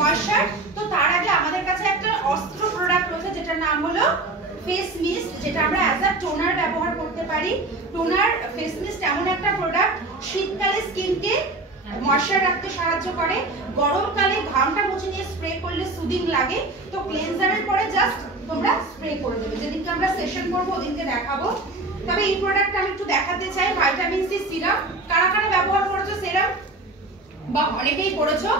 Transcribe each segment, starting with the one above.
Moisture. তো তার আগে আমাদের কাছে একটা অস্ত্র প্রোডাক্ট রয়েছে যেটার নাম হলো ফেস মিস্ট, যেটা আমরা অ্যাজ আ টোনার ব্যবহার করতে পারি। টোনার ফেস মিস্ট এমন একটা প্রোডাক্ট শীতকালে স্কিনকে ময়শ্চার রাখতে সাহায্য করে, গরমকালে ঘামটা মুছে নিয়ে স্প্রে করলে সুদিং লাগে। তো ক্লেনজারের পরে জাস্ট তোমরা স্প্রে করে দেবে। যেদিনকে আমরা সেশন করবো ওদিনকে দেখাবো। তবে এই প্রোডাক্টটা আমি একটু দেখাতে চাই। ভিটামিন সি সিরাম, কারা কারা ব্যবহার করেছো সিরাম? বা অনেকেই করেছো,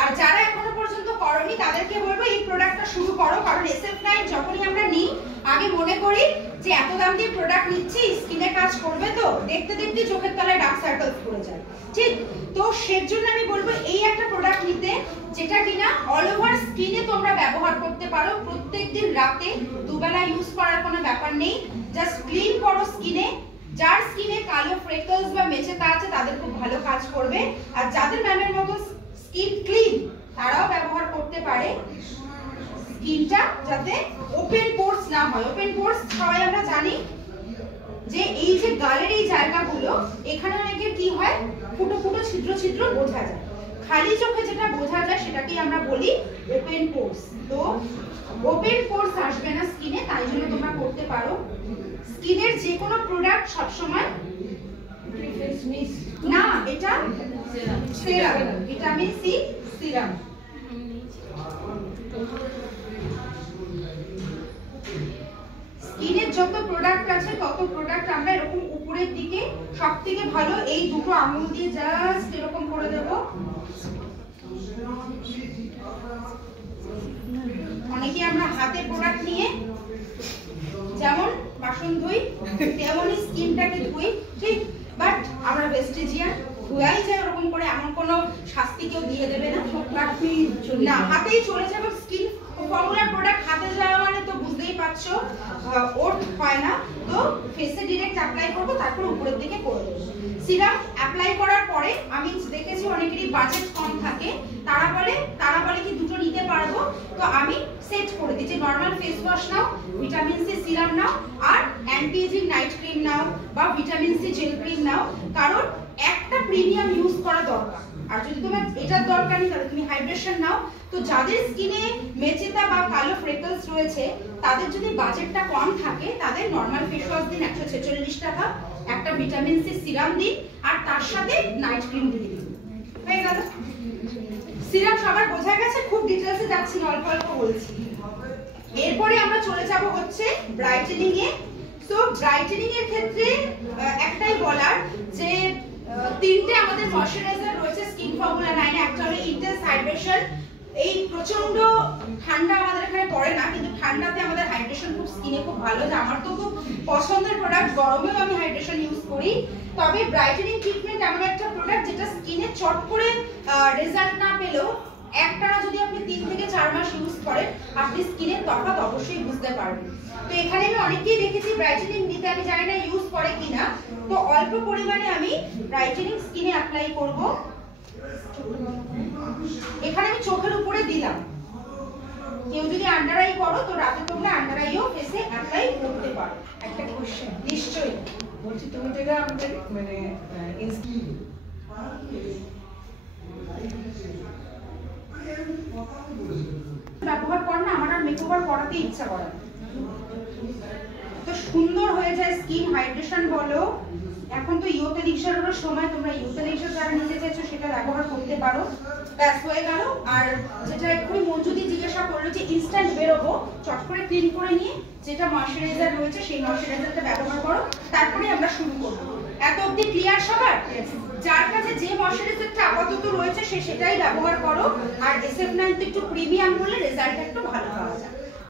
আর যারা এখনো পর্যন্ত করোনি তাদেরকে বলবো এই প্রোডাক্টটা শুরু করো। কারণ SF9 যখনই আমরা নিই আগে মনে করি যে এত দাম দিয়ে প্রোডাক্ট নিচ্ছি স্কিনে কাজ করবে, তো দেখতে দেখতে চোখের তলায় ডার্ক সার্কেলস পড়ে যায়, ঠিক? তো সেজন্য আমি বলবো এই একটা প্রোডাক্ট নিতে যেটা কিনা অল ওভার স্কিনে তোমরা ব্যবহার করতে পারো। প্রত্যেকদিন রাতে দুবেলা ইউজ করার কোনো ব্যাপার নেই, জাস্ট ক্লিন করো স্কিনে। যার স্কিনে কালো ফ্রেকলস বা মেচেতা আছে তাদের খুব ভালো কাজ করবে, আর যাদের ম্যামের মতো স্কিন ক্লিন তারাও ব্যবহার করতে পারে। স্কিনটা যাতে ওপেন পোরস না হয়। ওপেন পোরস সবাই আমরা জানি যে এই যে গালের এই জায়গাগুলো, এখানে অনেকের কি হয় ফুটো ফুটো ছিদ্র ছিদ্র বোঝা যায়। খালি চোখে যেটা বোঝা যায় সেটাকেই আমরা বলি ওপেন পোরস। তো ওপেন পোরস আসবে না স্কিনে, তাই জন্য তোমরা করতে পারো। স্কিনের যে কোনো প্রোডাক্ট সবসময় না, এটা সিরাম, ভিটামিন সি সিরাম। স্কিনের যত প্রোডাক্ট আছে তত প্রোডাক্ট আমরা এরকম উপরের দিকে সবথেকে ভালো এই দুটো আঙুল দিয়ে জাস্ট এরকম করে দেব। অনেকে আমরা হাতে প্রোডাক্ট নিয়ে যেমন বাসন ধুই তেমনই স্কিনটাকে ধুই, ঠিক? বাট আমরা ভেস্টিজিয়ান ধুয়াই যায় ওরকম করে, এমন কোনো শাস্তি কেউ দিয়ে দেবে না। না, হাতেই চলে যাবে। স্কিন ফর্মুলার প্রোডাক্ট হাতে যাওয়া মানে তো বুঝতেই পারছো ওর হয় না। তো ফেসে ডিরেক্ট অ্যাপ্লাই করবো, তারপর উপরের দিকে করে দেবো। সিরাম অ্যাপ্লাই করার পরে আমি দেখেছি অনেকেরই বাজেট কম থাকে, তারা বলে কি দুটো নিতে পারবো। তো আমি সেট করে দিই যে নরমাল ফেস ওয়াশ নাও, ভিটামিন সি সিরাম নাও, আর অ্যান্টি এজিং নাইট ক্রিম নাও বা ভিটামিন সি জেল ক্রিম নাও। কারণ একটা প্রিমিয়াম ইউজ করা দরকার, আর যদি তোমার এটার দরকার নেই তাহলে তুমি হাইড্রেশন নাও। তো যাদের স্কিনে মেচেতা বা কালো ফ্রেকলস রয়েছে তাদের যদি বাজেটটা কম থাকে তাদের নরমাল ফেস ওয়াশ দিন 146 টাকা, একটা ভিটামিন সি সিরাম দিন, আর তার সাথে নাইট ক্রিম দিয়ে দিন, হয়ে গেল। সিরাম সবার বোঝা গেছে, খুব ডিটেইলসে যাচ্ছি না, অল্প অল্প বলছি। এরপরে আমরা চলে যাব হচ্ছে ব্রাইটেনিং এ। তো ব্রাইটেনিং এর ক্ষেত্রে একটাই বলার যে তিনটে আমাদের ময়শ্চারাইজার রয়েছে স্কিন ফর্মুলা 9 এ। একটা হলো ইন্টেন্স হাইড্রেশন। এই প্রচন্ড ঠান্ডা আমাদের এখানে পড়ে না, কিন্তু ঠান্ডাতে আমাদের হাইড্রেশন খুব স্কিনে খুব ভালো, যে আমার তো খুব পছন্দের প্রোডাক্ট। গরমেও আমি হাইড্রেশন ইউজ করি। তবে ব্রাইটেনিং ট্রিটমেন্ট এমন একটা প্রোডাক্ট যেটা স্কিনে চট করে রেজাল্ট না পেলেও একটানা যদি আপনি 3 থেকে 4 মাস ইউজ করেন আপনি স্কিনের তফাৎ অবশ্যই বুঝতে পারবেন। তো এখানে আমি অনেকেই দেখেছি ব্রাইটেনিং দিতে, আমি জানি না ইউজ করে কিনা। তো অল্প পরিমাণে আমি ব্রাইটেনিং স্কিনে অ্যাপ্লাই করব। এখানে আমি চোখের উপরে দিলাম। কেউ যদি আন্ডার আই করো তো রাতে তোমরা আন্ডার আইও ফেসে অ্যাপ্লাই করতে পারো। একটা কোশ্চেন নিশ্চয়ই বলছি, তুমি তো এটা আমাদের মানে ব্যবহার কর না, আমার আর মেকওভার করাতে ইচ্ছা করে তো সুন্দর হয়ে যায় স্কিন। হাইড্রেশন বলো, এখন তো ইউথেলিক্সারের সময়, তোমরা ইউথেলিক্সার যারা নিতে চাইছো সেটা ব্যবহার করতে পারো। ব্যাস হয়ে গেল। আর যেটা এক্ষুনি মঞ্জুদি জিজ্ঞাসা করলো যে ইনস্ট্যান্ট বেরোবো, চট করে ক্লিন করে নিয়ে যেটা ময়শ্চারাইজার রয়েছে সেই ময়শ্চারাইজারটা ব্যবহার করো, তারপরে আমরা শুরু করবো। এত অবধি ক্লিয়ার সবার? যার কাছে যে ময়শ্চারাইজারটা আপাতত রয়েছে সে সেটাই ব্যবহার করো। আর SF9 তো একটু প্রিমিয়াম হলে রেজাল্ট একটু ভালো পাওয়া যায়।